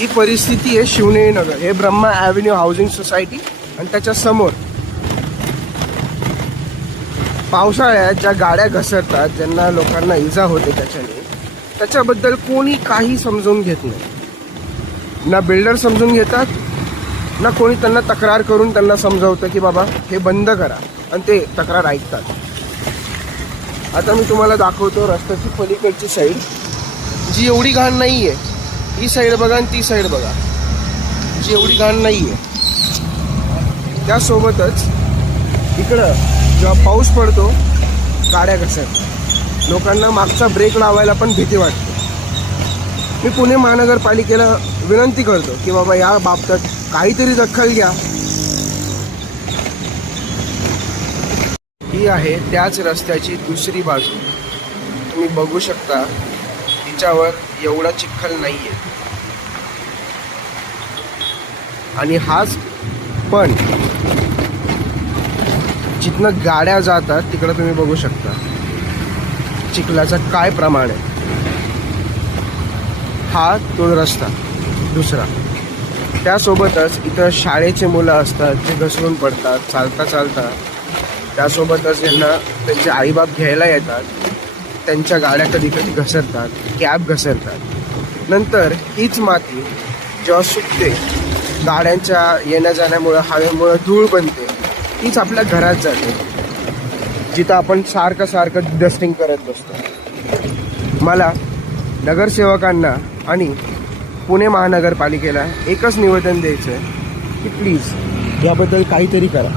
ही परिस्थिती आहे शिवनेरी नगर. हे ब्रह्मा ॲव्हेन्यू हाऊसिंग सोसायटी आणि त्याच्या समोर पावसाळ्यात ज्या गाड्या घसरतात, ज्यांना लोकांना इजा होते त्याच्याबद्दल कोणी काही समजून घेत नाही. ना बिल्डर समजून घेतात, ना कोणी त्यांना तक्रार करून त्यांना समजवतं की बाबा हे बंद करा, आणि ते तक्रार ऐकतात. आता मी तुम्हाला दाखवतो रस्त्याची पलीकडची साईड, जी एवढी घाण नाही आहे. ही साईड बघा आणि ती साईड बघा, जी एवढी घाण नाही आहे. त्यासोबतच इकडं जेव्हा पाऊस पडतो गाड्या घसरतात, लोकांना मागचा ब्रेक लावायला पण भीती वाटते. मी पुणे महानगरपालिकेला विनंती करतो की बाबा या बाबतीत काहीतरी दखल घ्या. ही आहे त्याच रस्त्याची दुसरी बाजू. तुम्ही बघू शकता तिच्यावर एवढा चिखल नाही आहे, आणि हाच पण जिथनं गाड्या जातात तिकडं तुम्ही बघू शकता चिखलाचं काय प्रमाण आहे. हा तो रस्ता दुसरा. त्यासोबतच इथं शाळेचे मुलं असतात जे घसरून पडतात चालता चालता. त्यासोबतच यांना त्यांचे आईबाप घ्यायला येतात, त्यांच्या गाड्या कधी कधी घसरतात, कॅब घसरतात. नंतर हीच माती जेव्हा सुकते, गाड्यांच्या येण्या जाण्यामुळं हवेमुळं धूळ बनते, तीच आपल्या घरात जाते, जिथं आपण सारखं डस्टिंग करत बसतो. मला नगरसेवकांना आणि पुणे महानगरपालिकेला एकच निवेदन द्यायचं आहे की प्लीज याबद्दल काहीतरी करा.